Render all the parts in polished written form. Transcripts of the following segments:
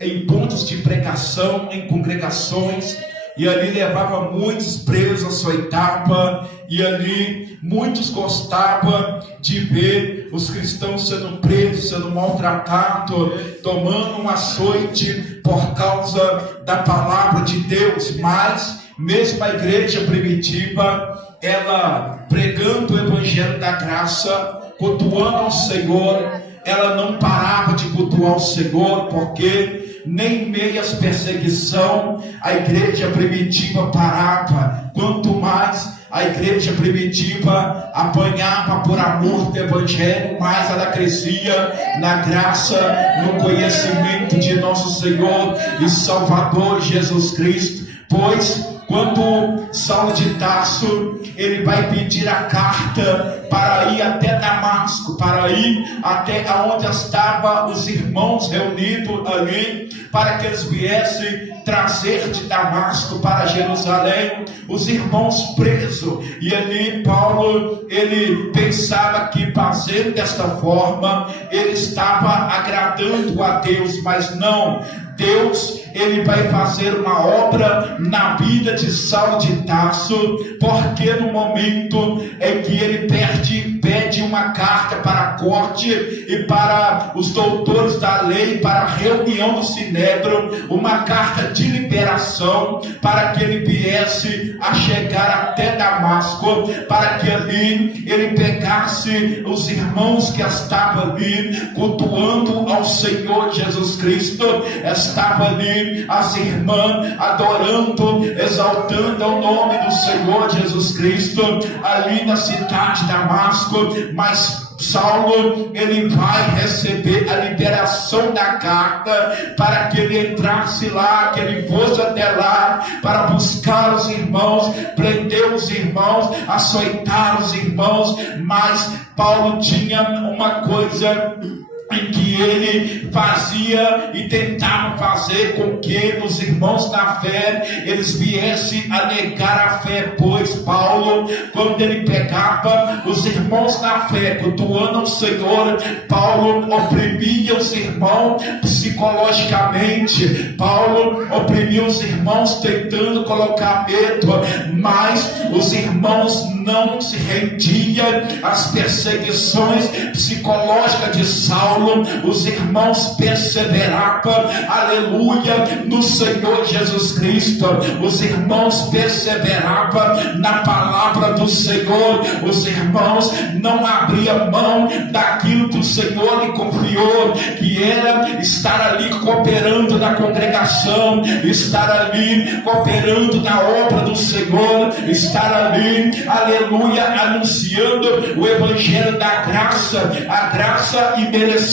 em pontos de pregação, em congregações, e ali levava muitos presos à sua etapa, e ali muitos gostavam de ver os cristãos sendo presos, sendo maltratados, tomando um açoite por causa da palavra de Deus. Mas mesmo a igreja primitiva, ela pregando o evangelho da graça, cultuando ao Senhor, ela não parava de cultuar o Senhor, porque nem em meio às perseguição a igreja primitiva parava. Quanto mais a igreja primitiva apanhava por amor do evangelho, mais ela crescia na graça, no conhecimento de nosso Senhor e Salvador Jesus Cristo. Pois quando Saulo de Tarso, ele vai pedir a carta para ir até Damasco, para ir até onde estavam os irmãos reunidos ali, para que eles viessem trazer de Damasco para Jerusalém os irmãos presos. E ali Paulo, ele pensava que fazendo desta forma ele estava agradando a Deus, mas não. Deus, ele vai fazer uma obra na vida de Saulo de Tarso, porque no momento em que ele pede uma carta para a corte e para os doutores da lei, para a reunião do Sinédrio, uma carta de liberação, para que ele viesse a chegar até Damasco, para que ali ele pegasse os irmãos que estavam ali cultuando ao Senhor Jesus Cristo. Estava ali as irmãs adorando, exaltando o nome do Senhor Jesus Cristo, ali na cidade de Damasco. Mas Saulo, ele vai receber a liberação da carta para que ele entrasse lá, que ele fosse até lá para buscar os irmãos, prender os irmãos, açoitar os irmãos. Mas Paulo tinha uma coisa em que ele fazia e tentava fazer com que os irmãos da fé, eles viessem a negar a fé. Pois Paulo, quando ele pegava os irmãos da fé, cultuando o Senhor, Paulo oprimia os irmãos psicologicamente, Paulo oprimia os irmãos tentando colocar medo, mas os irmãos não se rendiam às perseguições psicológicas de Saulo. Os irmãos perseveravam, aleluia, no Senhor Jesus Cristo. Os irmãos perseveravam na palavra do Senhor. Os irmãos não abriam mão daquilo que o Senhor lhe confiou, que era estar ali cooperando na congregação, estar ali cooperando na obra do Senhor, estar ali, aleluia, anunciando o evangelho da graça, a graça imerecida,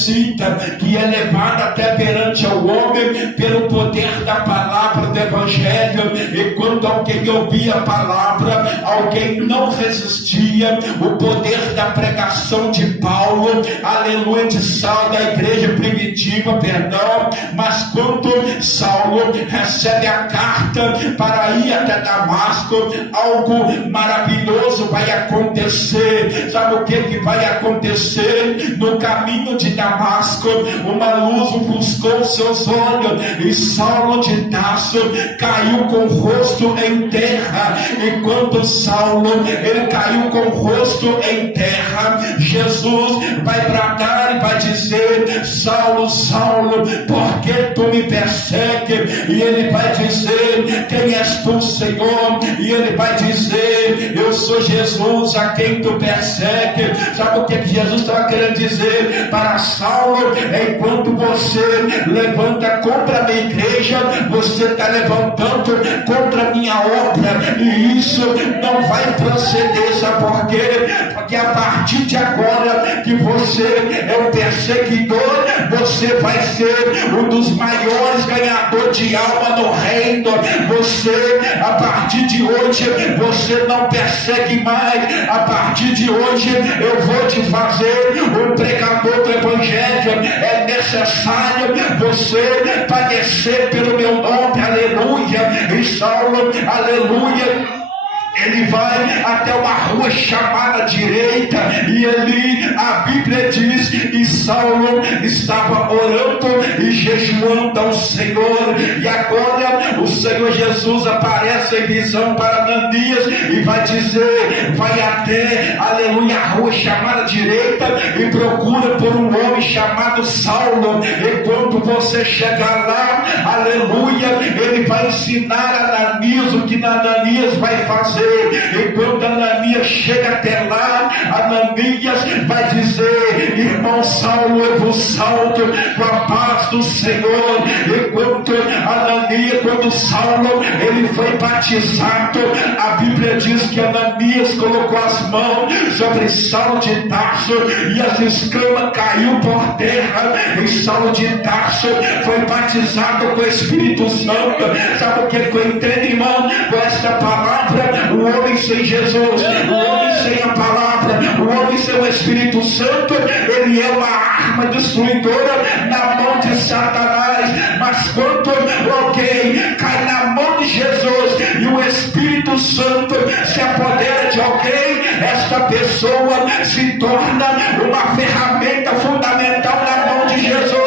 que é levada até perante ao homem pelo poder da palavra do evangelho. E quando alguém ouvia a palavra, alguém não resistia. O poder da pregação de Paulo, aleluia, de Saulo, da igreja primitiva, perdão. Mas quando Saulo recebe a carta para ir até Damasco, algo maravilhoso vai acontecer. Sabe o que vai acontecer? No caminho de Damasco, uma luz ofuscou seus olhos, e Saulo de Tarso caiu com o rosto em terra. Enquanto Saulo, ele caiu com o rosto em terra, Jesus vai bradar e vai dizer: Saulo, Saulo, por que tu me persegues? E ele vai dizer: quem és tu, Senhor? E ele vai dizer: eu sou Jesus a quem tu persegues. Sabe o que Jesus estava querendo dizer para Saulo? Enquanto você levanta contra a minha igreja, você está levantando contra a minha obra, e isso não vai proceder. Sabe por quê? Porque a partir de agora que você é um perseguidor, você vai ser um dos maiores ganhadores de alma no reino. Você, a partir de hoje, você não persegue mais. A partir de hoje eu vou te fazer um pregador do evangelho. É necessário você padecer pelo meu nome, aleluia. E Saulo, aleluia, Ele vai até uma rua chamada direita, e ali a Bíblia diz, e Saulo estava orando e jejuando ao Senhor. E agora o Senhor Jesus aparece em visão para Ananias e vai dizer, vai até, aleluia, a rua chamada direita e procura por um homem chamado Saulo. E quando você chegar lá, aleluia, ele vai ensinar a Ananias o que Ananias vai fazer. E quando Ananias chega até lá, Ananias vai dizer, irmão Saulo, eu vos salto com a paz do Senhor. E quando Saulo ele foi batizado, a Bíblia diz que Ananias colocou as mãos sobre Saulo de Tarso e as escamas caiu por terra, e Saulo de Tarso foi batizado com o Espírito Santo. Sabe o que eu entendo, irmão, com esta palavra? O homem sem Jesus, o homem sem a palavra, o homem sem o Espírito Santo, ele é uma arma destruidora na mão de Satanás. Mas quando alguém cai na mão de Jesus e o Espírito Santo se apodera de alguém, esta pessoa se torna uma ferramenta fundamental na mão de Jesus.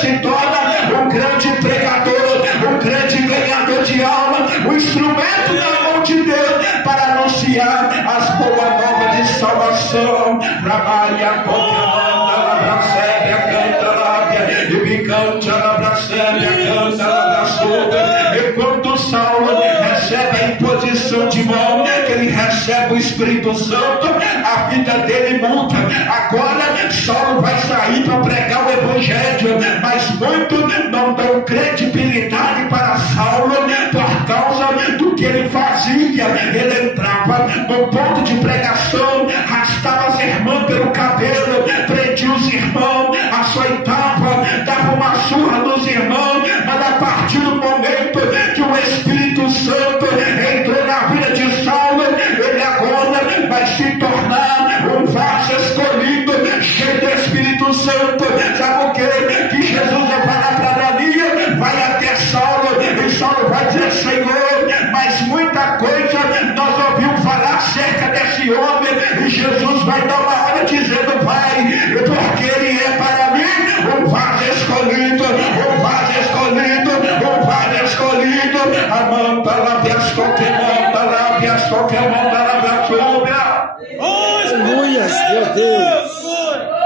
Se torna um grande pregador, um grande ganhador de alma, um instrumento na mão de Deus para anunciar as boas novas de salvação. Trabalha com a brasébia, canta lábia, e me canta a brasébia, canta a braçuda. E quando Saulo recebe a imposição de mão, que ele recebe o Espírito Santo, a vida dele muda. Agora Saulo vai sair para pregar o Evangelho, mas muitos não dão credibilidade para Saulo por causa do que ele fazia. Ele entrava no ponto de pregação, arrastava as irmãs pelo cabelo, prendia os irmãos, açoitava, dava uma surra nos irmãos. Mas a partir do momento que o Espírito Santo entrou na vida de Saulo, ele agora vai se tornar um vaso escolhido, cheio do Espírito Santo. Sabe o que Jesus vai falar para Ananias? Vai até Saulo, e Saulo vai dizer, Senhor, mas muita coisa nós ouvimos falar acerca desse homem, e Jesus vai dar uma hora dizendo, vai, porque ele é para mim um vaso escolhido, um vaso escolhido, um vaso escolhido. Amanda lábias, qualquer manda lábias, qualquer manda lábias, aleluia, meu Deus.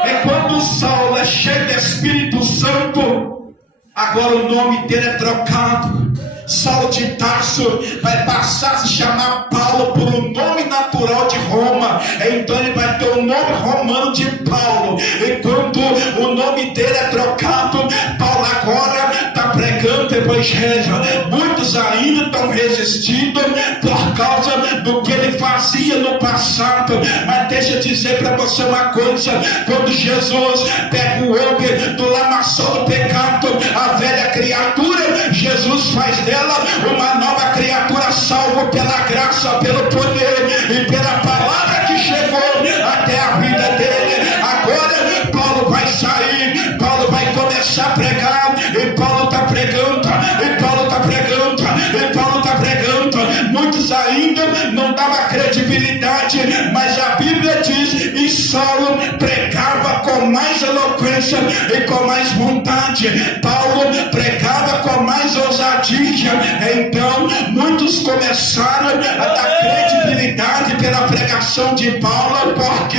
E quando Saulo é cheio do Espírito Santo, agora o nome dele é trocado. Saulo de Tarso vai passar a se chamar Paulo por um nome natural de Roma. Então ele vai ter o nome romano de Paulo. E quando o nome dele é trocado, Paulo agora está pregando o Evangelho. Muitos ainda estão resistindo por causa do que ele fazia no passado. Mas deixa eu dizer para você uma coisa: quando Jesus pega o homem do lamaçal do pecado, a velha criatura, Jesus faz dela uma nova criatura, salvo pela graça, pelo poder e pela palavra que chegou até a vida dele. Agora Paulo vai sair, Paulo vai começar a pregar, e Paulo está pregando, e Paulo está pregando, e Paulo está pregando. Muitos ainda não davam credibilidade, mas a Bíblia diz, e Saulo pregava com mais eloquência e com mais vontade. Paulo pregava com mais ousadia. Então muitos começaram a dar credibilidade pela pregação de Paulo. Por quê?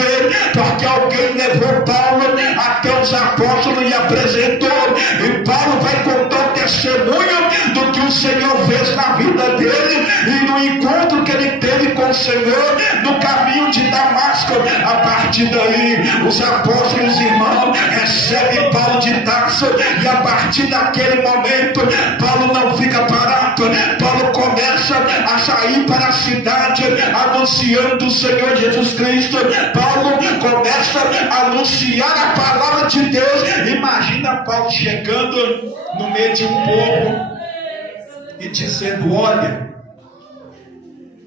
Porque alguém levou Paulo até os apóstolos e apresentou, e Paulo vai contar o testemunho do que o Senhor fez na vida dele e no encontro que ele teve com o Senhor no caminho de Damasco. A partir daí, os apóstolos e irmãos recebem Paulo de Tarso, e a partir daquele momento Paulo não fica parado. Paulo começa a sair para a cidade anunciando o Senhor Jesus Cristo. Paulo começa a anunciar a palavra de Deus. Imagina Paulo chegando no meio de um povo e dizendo: olha,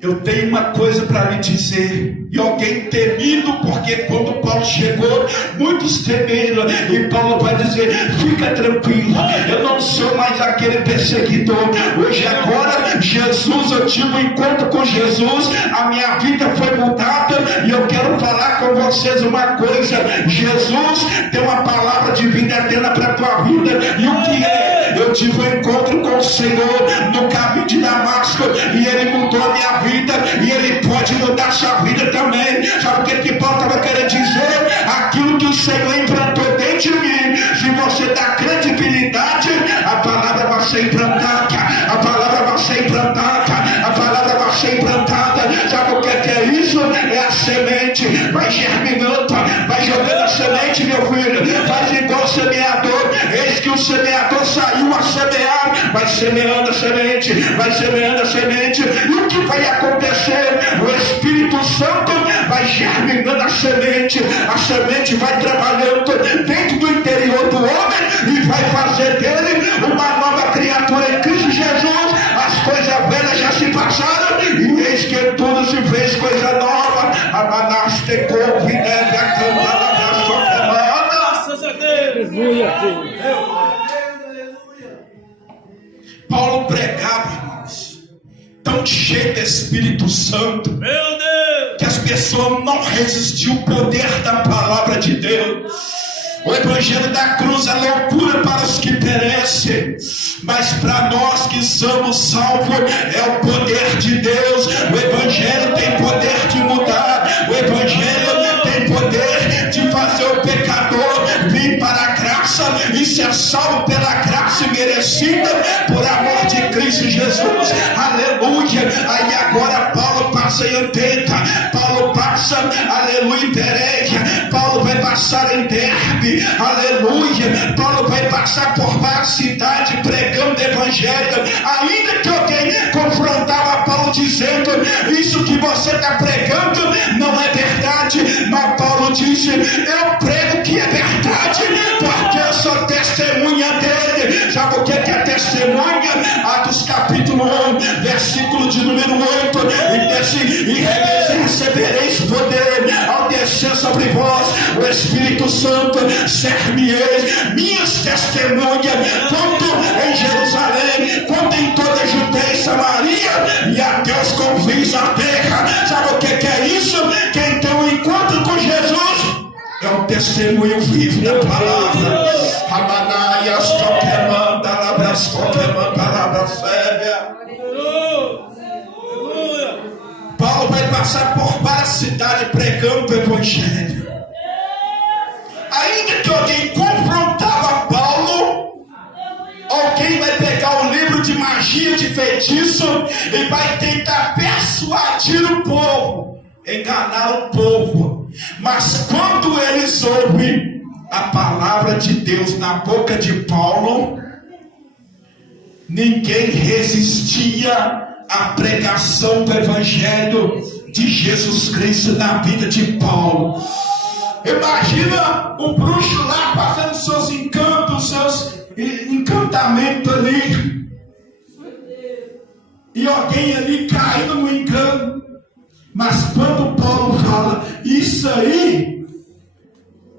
eu tenho uma coisa para lhe dizer. E alguém temido, porque quando Paulo chegou, muitos temeram. E Paulo vai dizer: fica tranquilo, eu não sou mais aquele perseguidor. Hoje, agora, Jesus, eu tive um encontro com Jesus, a minha vida foi mudada. E eu quero falar com vocês uma coisa: Jesus tem uma palavra de vida eterna para a tua vida. E o que é? Eu tive um encontro com o Senhor no caminho de Damasco, e Ele mudou a minha vida, e Ele pode mudar a sua vida também. Sabe o que Paulo estava querendo dizer? Aquilo que o Senhor implantou dentro de mim, se você dá credibilidade, a palavra vai ser implantada, a palavra vai ser implantada, a palavra vai ser implantada. Sabe o que é isso? É a semente, vai germinando, vai jogando a semente, meu filho. Faz igual o semeador. Eis que o semeador saiu a semear, vai semeando a semente, vai semeando a semente. E o que vai acontecer? O Espírito Santo vai germinando a semente vai trabalhando dentro do interior do homem e vai fazer dele uma nova criatura em Cristo Jesus. As coisas velhas já se passaram, e eis que tudo se fez coisa nova. Amanaste couve neve a cantar na sua queimada. Graças a Deus. Paulo pregava, irmãos, tão cheio do Espírito Santo, meu Deus, que as pessoas não resistiam ao poder da palavra de Deus. O evangelho da cruz é loucura para os que perecem, mas para nós que somos salvos é o poder de Deus. O evangelho tem poder de mudar, o evangelho tem poder de fazer o pecador vir para a graça e ser salvo pela graça merecida por amor de Cristo Jesus. Aleluia. Aí agora Paulo passa em Anteta, Paulo passa, aleluia, em Pereia, Paulo vai passar em Derbe, aleluia. Paulo vai passar por várias cidades pregando o evangelho. Ainda que alguém confrontava Paulo dizendo: isso que você está pregando não é verdade, mas Paulo disse: eu prego que é verdade, porque eu sou testemunha dele. Sabe o que é testemunha? Atos capítulo 1, versículo de número 8, e recebereis poder ao descer sobre vós o Espírito Santo, ser-me-eis minhas testemunhas, tanto em Jerusalém quanto em toda a Judeia e Samaria, e até os confins da terra. Sabe o que é isso? Quem tem um encontro com Jesus é um testemunho vivo da palavra. Ramanaias, Tokemanda, Labras, Tokemanda, Labras, Sébia. Paulo vai passar por várias cidades pregando o evangelho. Ainda que alguém confrontava Paulo, alguém vai pegar o livro de magia, de feitiço, e vai tentar persuadir o povo, enganar o povo. Mas quando eles ouvem a palavra de Deus na boca de Paulo, ninguém resistia à pregação do evangelho de Jesus Cristo na vida de Paulo. Imagina o bruxo lá fazendo seus encantos, seus encantamentos ali, e alguém ali caindo no engano. Mas quando Paulo fala: isso aí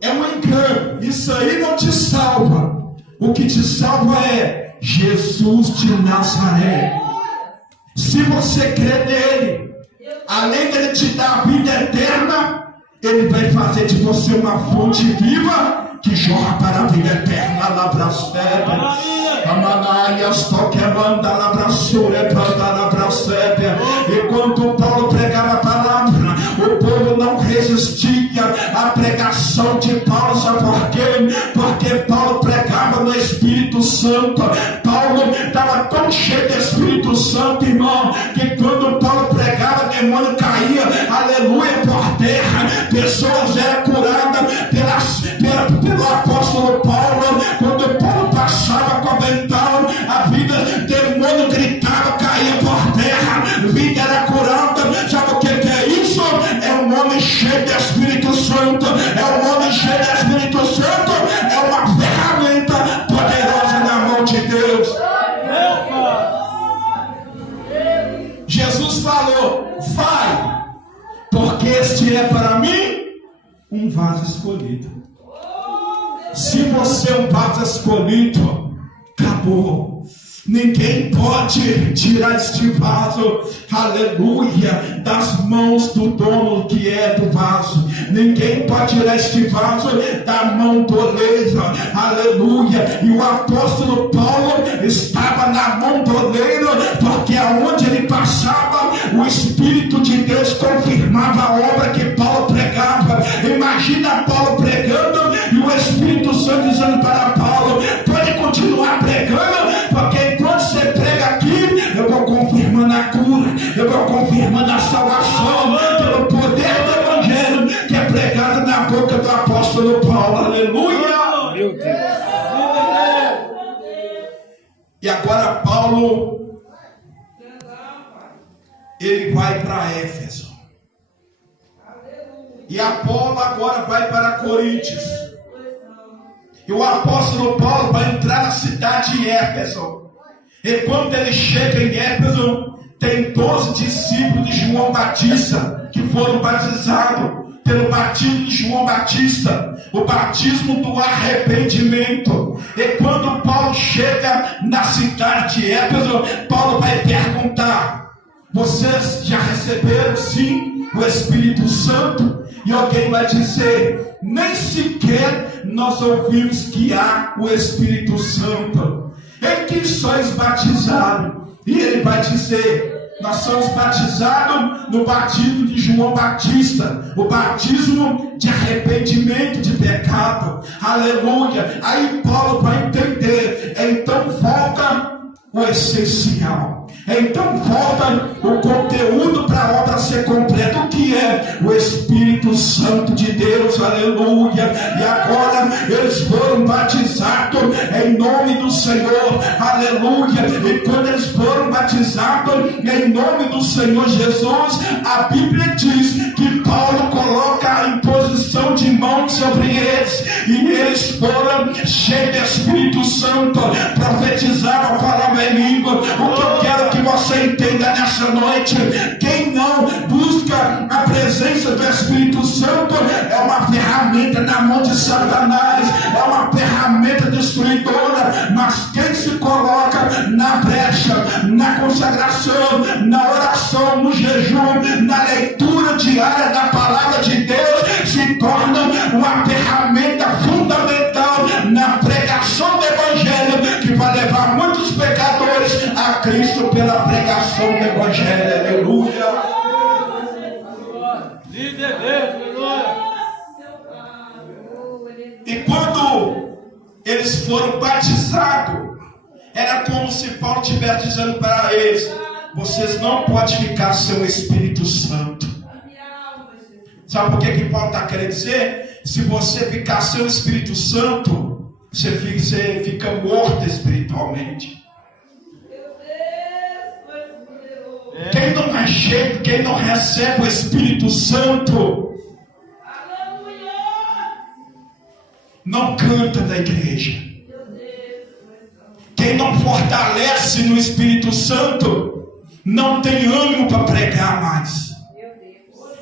é um engano, isso aí não te salva, o que te salva é Jesus de Nazaré. Se você crê nele, além dele te dar a vida eterna, ele vai fazer de você uma fonte viva que jorra para a vida eterna. Labrasfébia, Amanaias, Tokemanda, Labrasura, Labrasfébia. E quando Paulo pregava a palavra, o povo não resistia à pregação de Paulo. Sabe por quê? Porque Paulo pregava no Espírito Santo. Paulo estava tão cheio do Espírito Santo, irmão, que quando Paulo pregava, demônio caía, aleluia, por terra. Pessoas eram curadas pelo apóstolo Paulo. Quando Paulo passava com a avental, a vida, demônio gritava, caía por terra, vida era curada. Sabe o que é isso? É um homem cheio de Espírito Santo. É um homem cheio de Espírito Santo. É uma ferramenta poderosa na mão de Deus. Jesus falou: este é para mim um vaso escolhido. Se você é um vaso escolhido, acabou. Ninguém pode tirar este vaso, aleluia, das mãos do dono que é do vaso. Ninguém pode tirar este vaso da mão do oleiro, aleluia. E o apóstolo Paulo estava na mão do oleiro, porque aonde ele passava, o Espírito de Deus confirmava a obra que Paulo pregava. Imagina Paulo pregando e o Espírito Santo dizendo para Paulo: pode continuar pregando, porque enquanto você prega aqui, eu vou confirmando a cura, eu vou confirmando a salvação pelo poder do Evangelho que é pregado na boca do apóstolo Paulo. Aleluia! Meu Deus. E agora Paulo, ele vai para Éfeso. E Apolo agora vai para Coríntios. E o apóstolo Paulo vai entrar na cidade de Éfeso. E quando ele chega em Éfeso, tem 12 discípulos de João Batista que foram batizados pelo batismo de João Batista, o batismo do arrependimento. E quando Paulo chega na cidade de Éfeso, Paulo vai perguntar: vocês já receberam sim o Espírito Santo? E alguém vai dizer: nem sequer nós ouvimos que há o Espírito Santo. Em que sois batizados? E ele vai dizer: nós somos batizados no batismo de João Batista, o batismo de arrependimento de pecado. Aleluia. Aí Paulo vai entender. Então volta o essencial. Então volta o conteúdo para a obra ser completa. O que é? O Espírito Santo de Deus. Aleluia. E agora eles foram batizados em nome do Senhor. Aleluia. E quando eles foram batizados em nome do Senhor Jesus, a Bíblia diz que Paulo coloca a imposição de mãos sobre eles, e eles foram cheios do Espírito Santo, profetizavam, falavam em língua. O que eu quero que você entenda nessa noite: quem não busca a presença do Espírito Santo é uma ferramenta na mão de Satanás, é uma ferramenta destruidora. Mas quem se coloca na brecha, na consagração, na oração, no jejum, na leitura diária da palavra de Deus, se torna uma ferramenta fundamental na pregação do Evangelho, que vai levar muitos pecadores a Cristo pela pregação do Evangelho. Aleluia. E quando eles foram batizados, era como se Paulo estivesse dizendo para eles: vocês não podem ficar sem o Espírito Santo. Sabe por que Paulo está querendo dizer? Se você ficar sem o Espírito Santo, você fica morto espiritualmente. Quem não é cheio, quem não recebe o Espírito Santo, não canta na igreja. Quem não fortalece no Espírito Santo, não tem ânimo para pregar mais.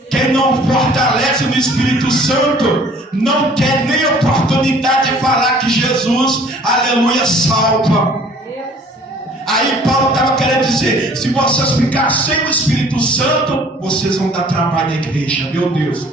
Quem não fortalece no Espírito Santo, não quer nem oportunidade de falar que Jesus, aleluia, salva. Aí Paulo estava querendo dizer: se vocês ficarem sem o Espírito Santo, vocês vão dar trabalho na igreja. Meu Deus,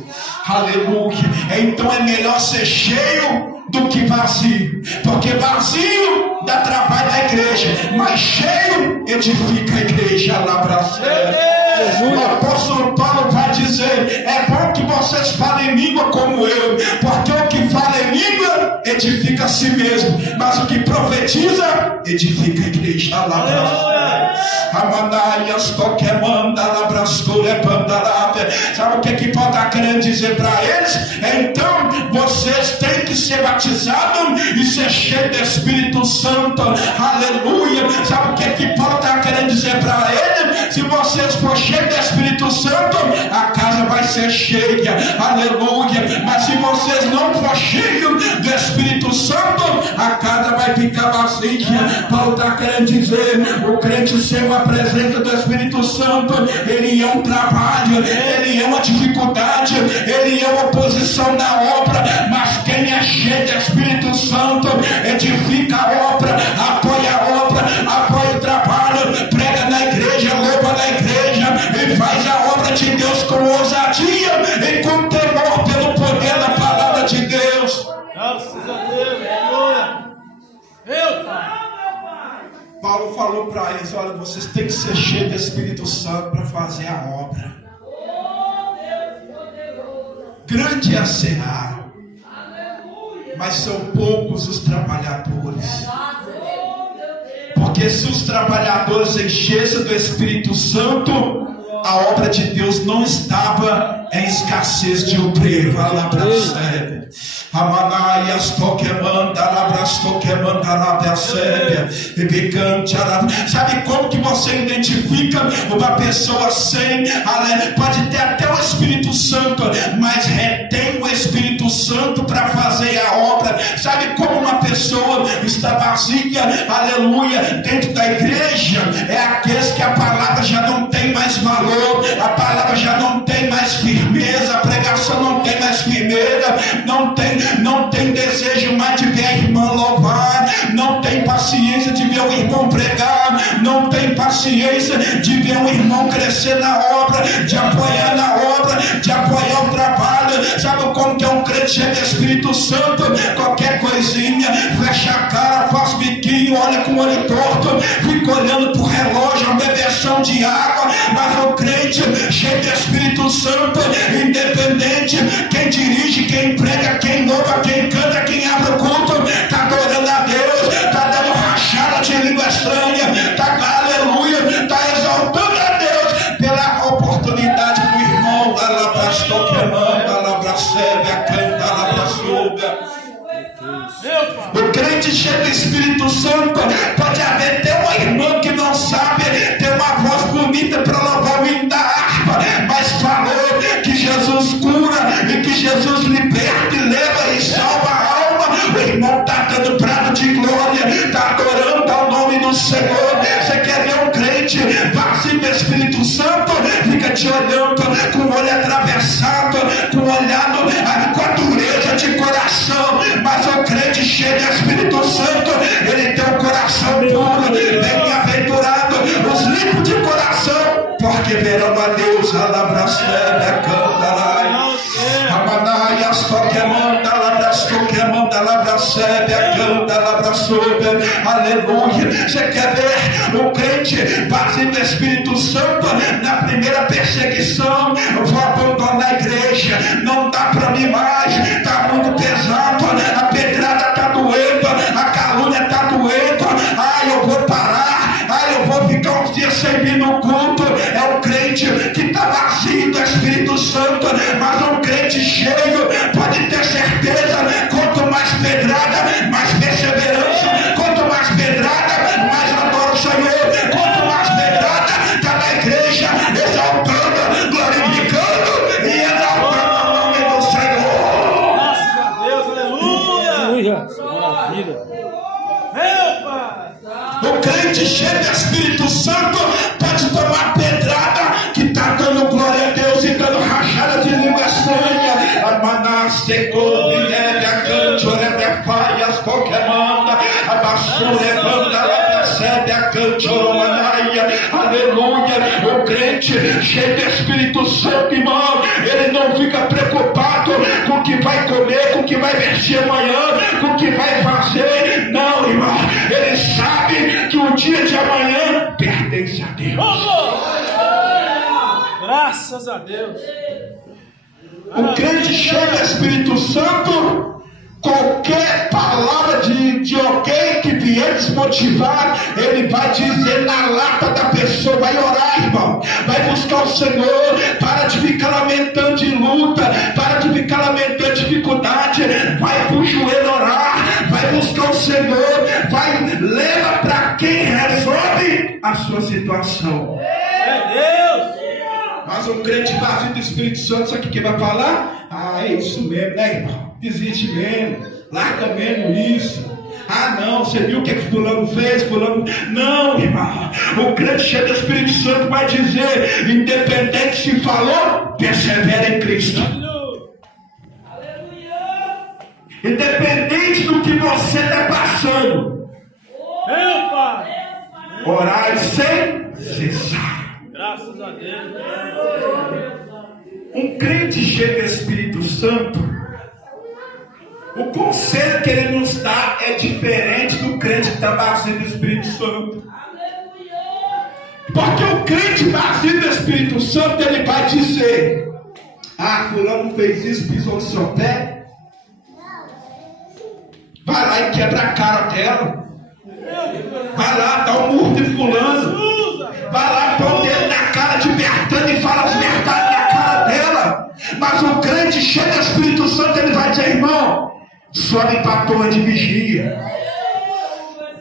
aleluia. Então é melhor ser cheio do que vazio, porque vazio dá trabalho na igreja, mas cheio edifica a igreja lá para cima. O apóstolo Paulo vai dizer: é bom que vocês falem língua como eu, porque o que fala em língua edifica a si mesmo, mas o que profetiza edifica a igreja lá para cima. Amanaias, qualquer manda, labrastura, pandarada. Sabe o que Paulo está querendo dizer para eles? Então vocês têm que ser batizados e ser cheios do Espírito Santo. Aleluia. Sabe o que Paulo está querendo dizer para eles? Se você vocês for cheios do Espírito Santo, a casa vai ser cheia, aleluia. Mas se vocês não for cheios do Espírito Santo, a casa vai ficar vazia. Paulo está querendo dizer, o crente sem uma presença do Espírito Santo, ele é um trabalho, ele é uma dificuldade, ele é uma oposição na obra. Mas quem é cheio do Espírito Santo, edifica a obra, apoia a obra, apoia o trabalho, prega na igreja, louva na igreja e faz a obra de Deus com ousadia e com temor pelo poder da palavra de Deus. Graças a Deus, glória. Meu Pai. Paulo falou para eles: olha, vocês têm que ser cheios do Espírito Santo para fazer a obra. Grande é a seara, mas são poucos os trabalhadores. Porque se os trabalhadores enchessem do Espírito Santo, a obra de Deus não estava em escassez de obreiro. Sabe como que você identifica uma pessoa sem? Pode ter até o Espírito Santo, mas retém o Espírito Santo para fazer a obra. Sabe como uma pessoa está vazia, aleluia, dentro da igreja? É aqueles que a palavra já não tem mais valor, a palavra já não tem mais firmeza, a pregação não tem mais firmeza, não tem desejo mais de ver a irmã louvar, não tem paciência de ver o irmão pregar, não tem paciência de ver o irmão crescer na obra, de apoiar na obra, de apoiar o trabalho. Sabe como que é um crente cheio de Espírito Santo? Qualquer coisinha, fecha a cara, faz biquinho, olha com o olho torto, fica olhando pro relógio, uma bebeção de água. Mas o crente cheio de Espírito Santo, independente, quem dirige, quem prega, quem louva, quem canta, quem abre o culto, está adorando a Deus, está dando rachada de língua estranha, está, aleluia, está exaltando a Deus pela oportunidade do irmão. O crente cheio do Espírito Santo, pode haver até uma irmã que não sabe ter uma voz bonita para louvar o hino da harpa, mas falou que Jesus cura e que Jesus liberta e leva e salva a alma. O irmão está dando prato de glória, está adorando ao nome do Senhor. Você quer ver um crente vazio do Espírito Santo? Fica te olhando com o olho atravessado, com o olhado com a dureza de coração. Mas o crente cheio do Espírito Santo, ele tem um coração puro. Bem-aventurado os limpos de coração, porque verão a Deus. Alabracebe, cantarai, amanaias, toquemanda, alabrascoquemanda, alabracebe, canta, alabraçobe, aleluia. Você quer ver um crente vazio do Espírito Santo? Na primeira perseguição, eu vou abandonar a igreja, não dá para mim mais, está muito pesado, a pedrada está doendo, a calúnia está doendo, eu vou parar, eu vou ficar uns dias sem vir no culto. É um crente que está vazio do Espírito Santo. Mas um crente cheio pode ter certeza, quanto mais pedrada, mais perseverança, quanto mais pedrada, mais adora o Senhor, quanto mais pedrada, está na igreja exaltando, glorificando e exaltando o nome do Senhor. Graças a Deus, aleluia. Maravilha. Meu Pai. O crente cheio do Espírito Santo pode tomar pedrada, que está dando glória a Deus e dando rachada de língua estranha. Aleluia. O crente cheio do Espírito Santo, irmão, ele não fica preocupado com o que vai comer, com o que vai vestir amanhã, com o que vai fazer. Não, irmão, ele sabe que o dia de amanhã pertence a Deus. Graças a Deus. O crente cheio do Espírito Santo, qualquer palavra de alguém que vier desmotivar, ele vai dizer na lata da pessoa, vai orar, irmão, vai buscar o Senhor, para de ficar lamentando de luta, para de ficar lamentando dificuldade, vai pro joelho orar, vai buscar o Senhor, vai, leva para quem resolve a sua sua situação. É Deus. Mas um crente vazio do Espírito Santo, sabe o que vai falar? Ah, é isso mesmo, né, irmão? Desiste mesmo, larga mesmo isso. Ah, não, você viu o que fulano fez? Fulano... Não, irmão. O crente cheio do Espírito Santo vai dizer, independente se falou, persevera em Cristo. Independente do que você está passando, Meu Pai. orai sem cessar. Graças a Deus. Um crente cheio do Espírito Santo, o conselho que ele nos dá é diferente do crente que está vazio do Espírito Santo. Porque o crente vazio do Espírito Santo, ele vai dizer: ah, fulano fez isso, pisou no seu pé. Vai lá e quebra a cara dela. Vai lá, dá um murro de fulano. Vai lá, põe o dedo na cara de Bertana e fala as verdades na cara dela. Mas o crente cheio do Espírito Santo, ele vai dizer: irmão, sobe para a torre de vigia.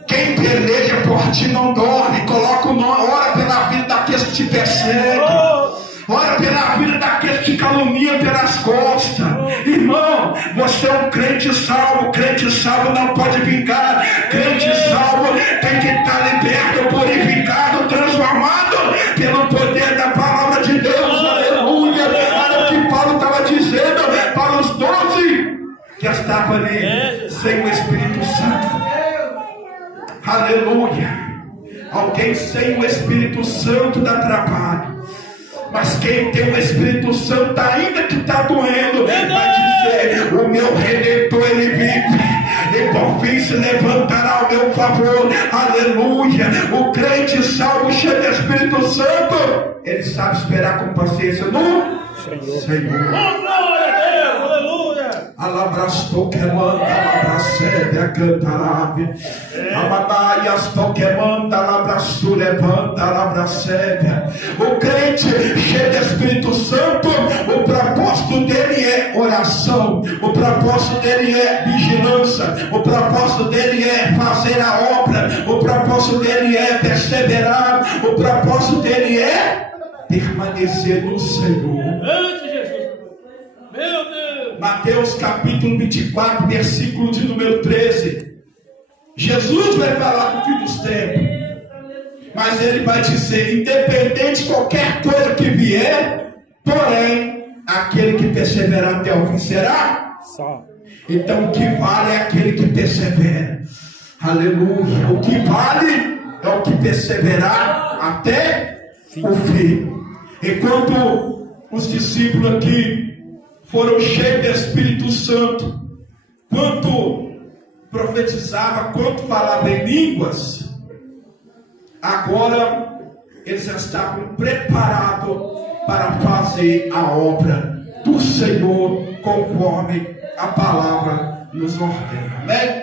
Quem peleja por ti não dorme. Coloca o nome, ora pela vida daqueles que te perseguem. Ora pela vida daqueles que te caluniam pelas costas. Irmão, você é um crente salvo. Crente salvo não pode vingar. Crente salvo tem que estar liberto, purificado, transformado pelo poder da palavra de Deus. Aleluia. Olha o que Paulo estava dizendo para os 12 que estavam ali sem o Espírito Santo. Aleluia. Alguém sem o Espírito Santo dá trabalho. Mas quem tem o Espírito Santo, ainda que está doendo, vai dizer: o meu Redentor, ele vive, e por fim se levantará ao meu favor. Aleluia. O crente salvo, cheio do Espírito Santo, ele sabe esperar com paciência no Senhor. Alabrastou que manda, alabracebe, a cantarabe. Amadaias to que manda, alabraçu, levanta, alabracebe. O crente cheio do Espírito Santo, o propósito dele é oração. O propósito dele é vigilância. O propósito dele é fazer a obra. O propósito dele é perseverar. O propósito dele é permanecer no Senhor. Meu Deus. Mateus capítulo 24, versículo de número 13. Jesus vai falar no fim dos tempos, mas ele vai dizer: independente de qualquer coisa que vier, porém, aquele que perseverar até o fim será. Então o que vale é aquele que persevera. Aleluia. O que vale é o que perseverar até o fim. Enquanto os discípulos aqui foram cheios do Espírito Santo, quanto profetizava, quanto falava em línguas, agora eles já estavam preparados para fazer a obra do Senhor conforme a palavra nos ordena. Amém?